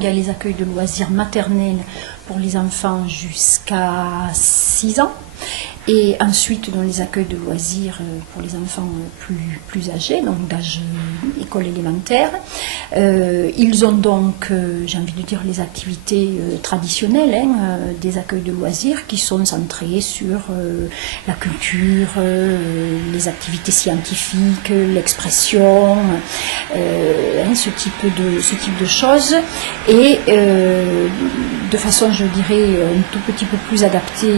Il y a les accueils de loisirs maternels pour les enfants jusqu'à 6 ans. Et ensuite, dans les accueils de loisirs pour les enfants plus âgés, donc d'âge école élémentaire. Ils ont donc, j'ai envie de dire, les activités traditionnelles des accueils de loisirs qui sont centrées sur la culture, les activités scientifiques, l'expression, ce type de choses. Et de façon, je dirais, un tout petit peu plus adaptée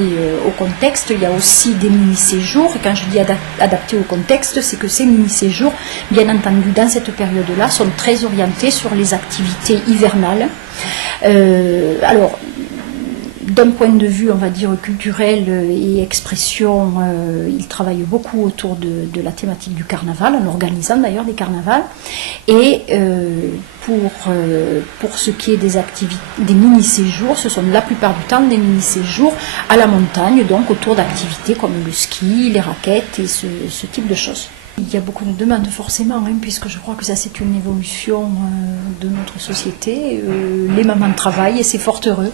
au contexte, il y a aussi des mini-séjours. Et quand je dis adapté au contexte, c'est que ces mini-séjours, bien entendu, dans cette période-là, sont très orientés sur les activités hivernales. Alors, d'un point de vue, on va dire, culturel et expression, ils travaillent beaucoup autour de la thématique du carnaval, en organisant d'ailleurs des carnavals. Et pour ce qui est des mini-séjours, ce sont la plupart du temps des mini-séjours à la montagne, donc autour d'activités comme le ski, les raquettes et ce type de choses. Il y a beaucoup de demandes forcément, puisque je crois que ça c'est une évolution de notre société. Les mamans travaillent et c'est fort heureux.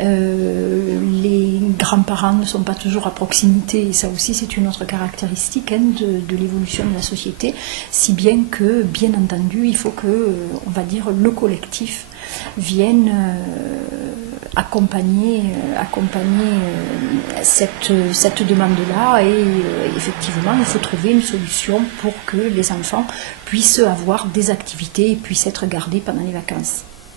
Les grands-parents ne sont pas toujours à proximité et ça aussi c'est une autre caractéristique de l'évolution de la société. Si bien que, bien entendu, il faut que, on va dire, le collectif vienne accompagner cette demande-là et effectivement il faut trouver une solution pour que les enfants puissent avoir des activités et puissent être gardés pendant les vacances.